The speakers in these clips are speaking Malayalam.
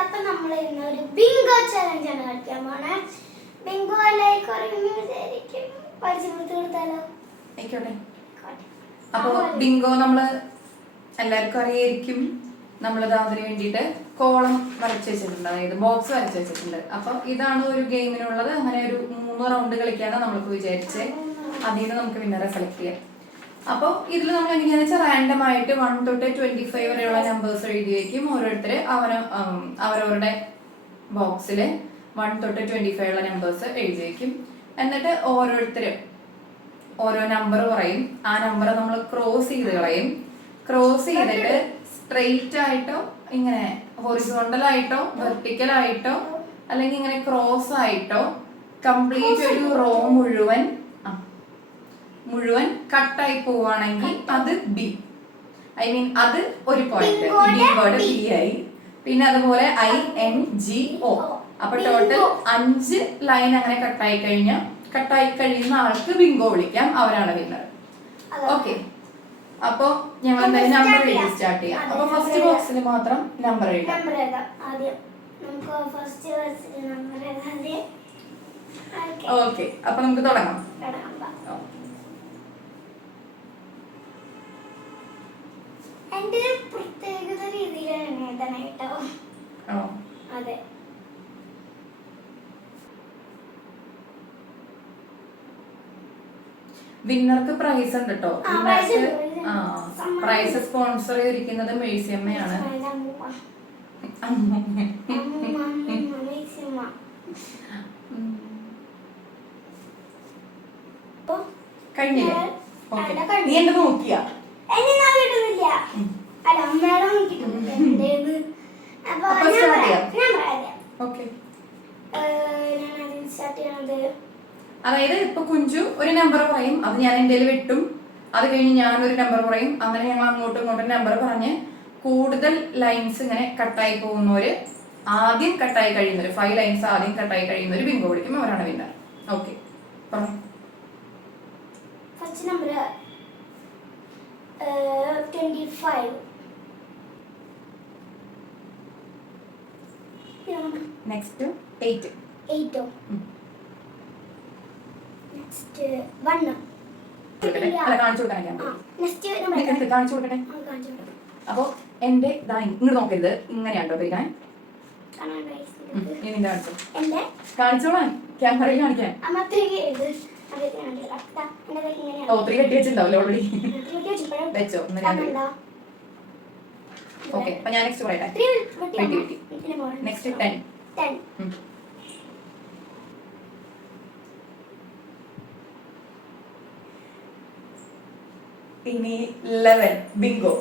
അപ്പൊ നമ്മൾ ഇന്ന് ഒരു ബിങ്കോ ചലഞ്ച് ആണ് കളിക്കാൻ പോണേ. ബിങ്കോ ലൈക്ക് പരിചയപ്പെടുത്തി കൊടുത്താലോ? ആയിക്കോട്ടെ. അപ്പൊ ബിങ്കോ നമ്മള് എല്ലാവർക്കും അറിയായിരിക്കും. നമ്മളത് അതിന് വേണ്ടിയിട്ട് കോളം വരച്ച് വെച്ചിട്ടുണ്ട്, അതായത് ബോക്സ് വരച്ച് വെച്ചിട്ടുണ്ട്. അപ്പൊ ഇതാണ് ഒരു ഗെയിമിനുള്ളത്. അങ്ങനെ ഒരു 3 റൗണ്ട് കളിക്കാനാണ് നമ്മൾക്ക് വിചാരിച്ചത്. അതിൽ നിന്ന് നമുക്ക് വിന്നറെ സെലക്ട് ചെയ്യാം. അപ്പൊ ഇതിൽ നമ്മൾ എങ്ങനെയാണെന്ന് വെച്ചാൽ റാൻഡം ആയിട്ട് 1 തൊട്ട് 25 വരെയുള്ള നമ്പേഴ്സ് എഴുതി വയ്ക്കും. ഓരോരുത്തര് അവരവരുടെ ബോക്സിൽ 1 തൊട്ട് 25 ഉള്ള നമ്പേഴ്സ് എഴുതി വയ്ക്കും. എന്നിട്ട് ഓരോരുത്തര് ഓരോ നമ്പർ പറയും. ആ നമ്പർ നമ്മൾ ക്രോസ് ചെയ്ത് കളയും. ക്രോസ് ചെയ്തിട്ട് സ്ട്രെയിറ്റ് ആയിട്ടോ ഇങ്ങനെ ഹൊറിസോണ്ടൽ ആയിട്ടോ വെർട്ടിക്കൽ ആയിട്ടോ അല്ലെങ്കിൽ ഇങ്ങനെ ക്രോസ് ആയിട്ടോ കംപ്ലീറ്റ് ഒരു റോ മുഴുവൻ കട്ടായി പോവാണെങ്കിൽ അത് ബി. ഐ മീൻ അത് ഒരു പോയിന്റ് ബി ആയി. പിന്നെ അതുപോലെ INGO. അപ്പൊ ടോട്ടൽ 5 ലൈൻ അങ്ങനെ കട്ടായി കഴിയുന്ന ആൾക്ക് ബിങ്കോ വിളിക്കാം. അവരാണ് വിന്നർ. ഓക്കെ. അപ്പൊ ഞങ്ങൾ എന്തായാലും നമ്പർ എഴുതി സ്റ്റാർട്ട് ചെയ്യാം. അപ്പൊ ഫസ്റ്റ് ബോക്സിൽ മാത്രം നമ്പർ എഴുതാം. ഓക്കെ. അപ്പൊ നമുക്ക് തുടങ്ങാം. എന്റെ പ്രത്യേകത രീതിയിലാണ് കേട്ടോ. അതെ. വിന്നർക്ക് പ്രൈസ് ഉണ്ട് കേട്ടോ. പ്രൈസ് സ്പോൺസർ ചെയ്തിരിക്കുന്നത് മേഴ്സിയമ്മയാണ്. കഴിഞ്ഞില്ലേ? നീ എന്റെ നോക്കിയാ? അതായത് ഇപ്പൊ കുഞ്ചു ഒരു നമ്പർ പറയും, അത് ഞാൻ എന്റെ വെട്ടും. അത് കഴിഞ്ഞ് ഞാനൊരു നമ്പർ പറയും. അങ്ങനെ ഞങ്ങൾ അങ്ങോട്ടും ഇങ്ങോട്ടും നമ്പർ പറഞ്ഞ് കൂടുതൽ ലൈൻസ് ഇങ്ങനെ കട്ടായി പോകുന്നവര്, ആദ്യം കട്ടായി കഴിയുന്നവര് 5 ലൈൻസ് ആദ്യം കട്ടായി കഴിയുന്നവര് ബിങ്കോ വിളിക്കും. അവരാണ് winner. Okay. First number 25. Next 8. Next 1. കാണിച്ചു കൊടുക്കട്ടെ. അപ്പൊ എന്റെ ഇങ്ങോട്ട് നോക്കരുത്, ഇങ്ങനെയാട്ടോ പിരിക്കാൻ. കാണിച്ചോളാം, ക്യാമറയിൽ കാണിക്കാൻ. 3 കെട്ടി വെച്ചിട്ടുണ്ടാവില്ല ഓൾറെഡി. വെച്ചോ. ഓക്കെ. അപ്പൊ ഞാൻ നെക്സ്റ്റ് പറയട്ടെ. നെക്സ്റ്റ് 10. ഇനി 11. ബിങ്കോ.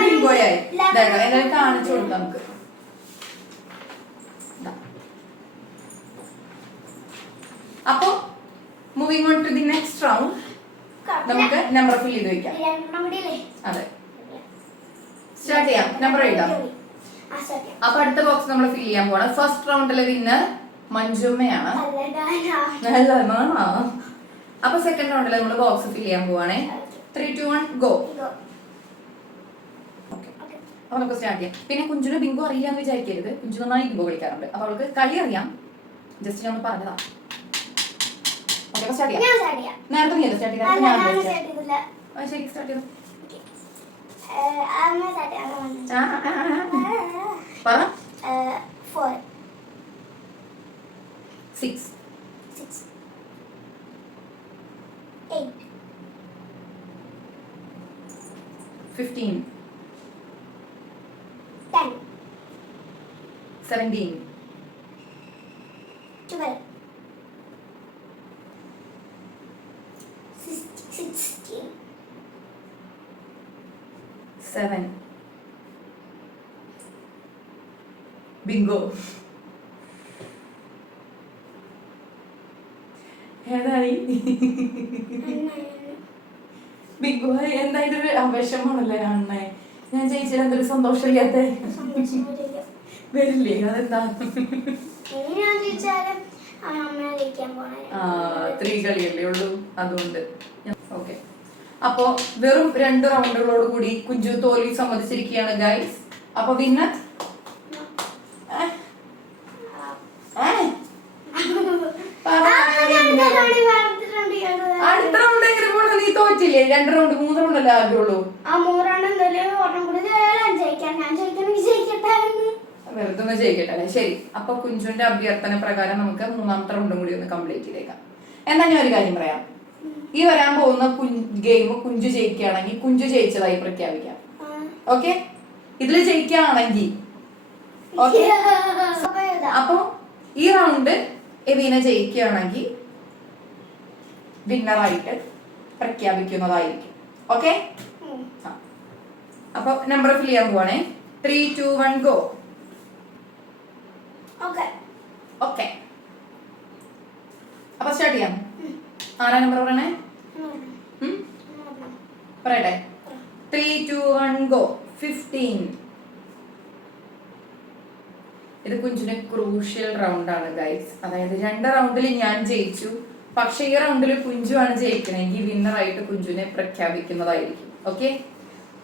ബിങ്കോയായി. എന്തായാലും കാണിച്ചു കൊടുക്കാം നമുക്ക്. അപ്പൊ moving on to the next round. നമുക്ക് നമ്പർ ഫിൽ ചെയ്ത് വെക്കാം. അതെ, സ്റ്റാർട്ട് ചെയ്യാം. നമ്പർ എഴുതാം. അപ്പൊ അടുത്ത ബോക്സ് നമ്മൾ ഫിൽ ചെയ്യാൻ പോവാണ്. ഫസ്റ്റ് റൗണ്ടിലെ വിന്നർ മഞ്ജുമ്മയാണ്. അപ്പൊ സെക്കൻഡ് റൗണ്ടിൽ നമ്മൾ ബോക്സ് ഫിൽ ചെയ്യാൻ പോവാണേ. 3, 2, 1 ഗോ. അപ്പൊ നമുക്ക് സ്റ്റാർട്ട് ചെയ്യാം. പിന്നെ കുഞ്ചുന് ബിങ്കോ അറിയാന്ന് വിചാരിക്കരുത്. കുഞ്ചു നന്നായി ബിങ്കോ കളിക്കാറുണ്ട്. അപ്പൊ അവൾക്ക് കളി അറിയാം. ജസ്റ്റ് ഞാൻ പറഞ്ഞതാ. ഓക്കെ. സ്റ്റാർട്ട് ചെയ്യാം. നേരത്തെ നീ സ്റ്റാർട്ട് ചെയ്ത. ശരി, സ്റ്റാർട്ട് ചെയ്തു. പറ. 4. 6. 8. 15. 10. 17. 12. 16. 7. ബിങ്കോ. ഏതായി? ബിങ്കോ. എന്തായാലും ഒരു വിഷമാണല്ലേ കാണുന്നേ. ഞാൻ ജയിച്ചാൽ എന്തൊരു സന്തോഷമില്ലാത്ത വരില്ലേ? അതെന്താ? 3 കളിയല്ലേ ഉള്ളൂ, അതുകൊണ്ട്. ഓക്കെ. അപ്പോ വെറും 2 റൗണ്ടുകളോട് കൂടി കുഞ്ചു തോൽവി സമ്മതിച്ചിരിക്കുകയാണ് ഗൈസ്. അപ്പൊ വിന്നർ അടുത്ത റൗണ്ട് എങ്ങനെ പോകണം? നീ തോറ്റില്ലേ? 2 റൗണ്ട് 3 റൗണ്ട് അല്ലേ ആദ്യമുള്ളൂ. വെറുതെ ഒന്ന് ജയിക്കട്ടെ അല്ലേ? ശരി, അപ്പൊ കുഞ്ചുവിന്റെ അഭ്യർത്ഥന പ്രകാരം നമുക്ക് 3ാമത്തെ റൗണ്ടും കൂടി ഒന്ന് കംപ്ലീറ്റ് ചെയ്തേക്കാം. എന്നാ ഞാൻ ഒരു കാര്യം പറയാം. ഈ വരാൻ പോകുന്ന ഗെയിം കുഞ്ചു ജയിക്കുകയാണെങ്കിൽ കുഞ്ചു ജയിച്ചതായി പ്രഖ്യാപിക്കാം. ഓക്കെ, ഇതില് ജയിക്കുകയാണെങ്കിൽ ഓക്കെ. അപ്പൊ ഈ റൗണ്ട് എവീന ജയിക്കുകയാണെങ്കിൽ വിന്നറായിട്ട് പ്രഖ്യാപിക്കുന്നതായിരിക്കും. ഓക്കെ, അപ്പൊ നമ്പർ ഫിൽ ചെയ്യാൻ പോവാണേ. 3, 2, 1 ഗോ. ഓക്കെ, അപ്പൊ സ്റ്റാർട്ട് ചെയ്യാം. ആരാ നമ്പർ പറയണേ? പറയട്ടെ. 3, 2, 1 ഗോ. 15. ഇത് കുഞ്ചുവിന്റെ ക്രൂഷ്യൽ റൗണ്ട് ആണ് ഗൈസ്. അതായത് 2 റൗണ്ടിൽ ഞാൻ ജയിച്ചു, പക്ഷെ ഈ റൗണ്ടിൽ കുഞ്ചു ആണ് ജയിക്കണമെങ്കിൽ വിന്നറായിട്ട് കുഞ്ചുവിനെ പ്രഖ്യാപിക്കുന്നതായിരിക്കും. ഓക്കെ,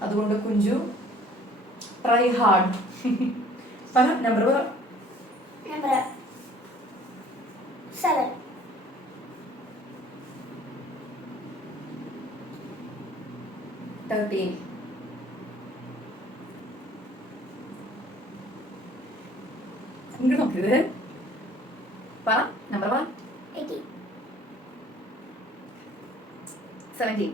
അതുകൊണ്ട് കുഞ്ചു ട്രൈ ഹാർഡ്. പറ നമ്പർ പറ. 7. 13. ഇങ്ങോട്ട് നോക്കിയത് പറ നമ്പർ പറ. 18. 17.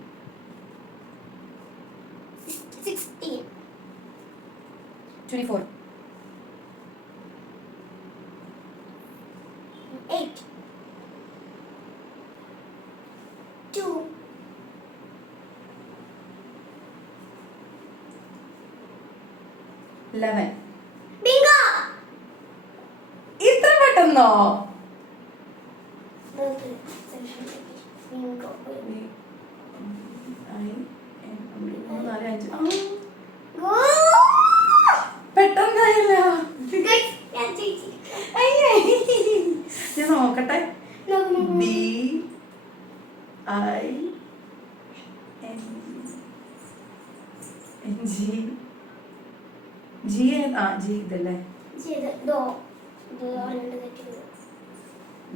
16. 24. 8. 2. 11. Bingo! ഇത്ര പെട്ടെന്നോ? Bingo. പെട്ടെന്നായില്ല. ഞാൻ നോക്കട്ടെ. ജി ഇതല്ലേ?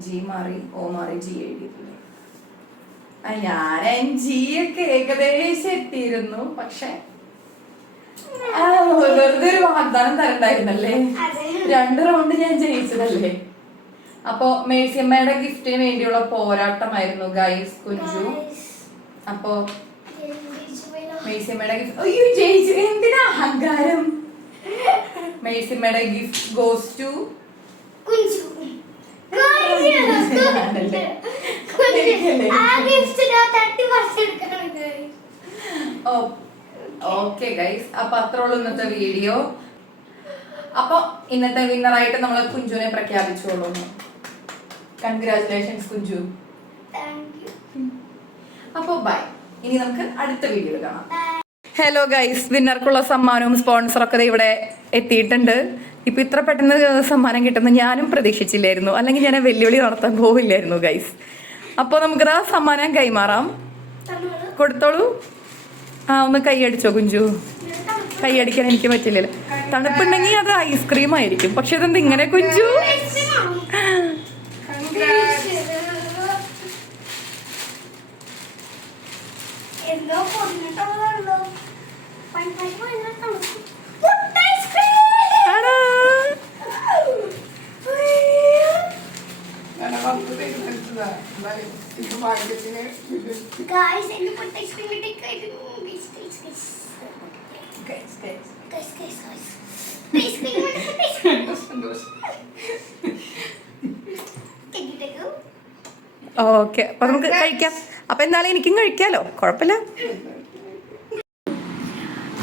ജി മാറി ഓ മാറി ജി എഴുതിയിട്ടില്ലേ? ഞാൻ ജി ഒക്കെ ഏകദേശം എത്തിയിരുന്നു, പക്ഷെ വെറുതെ ഒരു വാഗ്ദാനം തരണ്ടായിരുന്നല്ലേ. 2 റൗണ്ട് ഞാൻ ജയിച്ചതല്ലേ. അപ്പൊ മേഴ്സിയമ്മയുടെ ഗിഫ്റ്റിന് വേണ്ടിയുള്ള പോരാട്ടമായിരുന്നു ഗൈസ് കുഞ്ചു. അപ്പൊ മേഴ്സിയമ്മയുടെ ഗിഫ്റ്റ് അയ്യോ ജയിച്ചു. എന്തിനാ അഹങ്കാരം? മേഴ്സിയമ്മയുടെ gift goes to Kunju. Okay guys, അപ്പൊ അത്രയുള്ളൂ ഇന്നത്തെ വീഡിയോ. അപ്പൊ ഇന്നത്തെ വിന്നറായിട്ട് നമ്മൾ കുഞ്ചുവിനെ പ്രഖ്യാപിച്ചോളൂ. കൺഗ്രാറ്റുലേഷൻസ് കുഞ്ചു. അപ്പൊ ബൈ. ഇനി നമുക്ക് അടുത്ത വീഡിയോയിൽ കാണാം. ഹലോ ഗൈസ്, വിന്നർക്കുള്ള സമ്മാനവും സ്പോൺസറൊക്കെ ഇവിടെ എത്തിയിട്ടുണ്ട്. ഇപ്പൊ ഇത്ര പെട്ടെന്ന് സമ്മാനം കിട്ടുന്ന ഞാനും പ്രതീക്ഷിച്ചില്ലായിരുന്നു, അല്ലെങ്കിൽ ഞാൻ വെല്ലുവിളി നടത്താൻ പോവില്ലായിരുന്നു ഗൈസ്. അപ്പോൾ നമുക്കിതാ സമ്മാനം കൈമാറാം. കൊടുത്തോളൂ. ഒന്ന് കൈയടിച്ചോ കുഞ്ചു? കൈയടിക്കാൻ എനിക്ക് പറ്റില്ലല്ലോ. തണുപ്പുണ്ടെങ്കിൽ അത് ഐസ്ക്രീം ആയിരിക്കും, പക്ഷെ ഇതെന്ത് ഇങ്ങനെ കുഞ്ചു? ഓക്കെ, അപ്പൊ നമുക്ക് കഴിക്കാം. അപ്പൊ എന്തായാലും എനിക്കും കഴിക്കാലോ, കുഴപ്പമില്ല.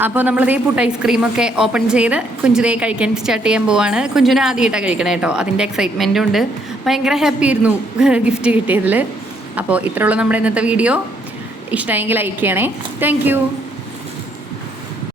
അപ്പോൾ നമ്മളിത് ഈ പുട്ട് ഐസ്ക്രീമൊക്കെ ഓപ്പൺ ചെയ്ത് കുഞ്ചുതേ കഴിക്കാൻ സ്റ്റാർട്ട് ചെയ്യാൻ പോവാണ്. കുഞ്ചുവിനെ ആദ്യമായിട്ടാണ് കഴിക്കണേ കേട്ടോ, അതിൻ്റെ എക്സൈറ്റ്മെൻറ്റും ഉണ്ട്. ഭയങ്കര ഹാപ്പി ആയിരുന്നു ഗിഫ്റ്റ് കിട്ടിയതിൽ. അപ്പോൾ ഇത്രയുള്ള നമ്മുടെ ഇന്നത്തെ വീഡിയോ. ഇഷ്ടമായെങ്കിൽ ലൈക്ക് ചെയ്യണേ. താങ്ക്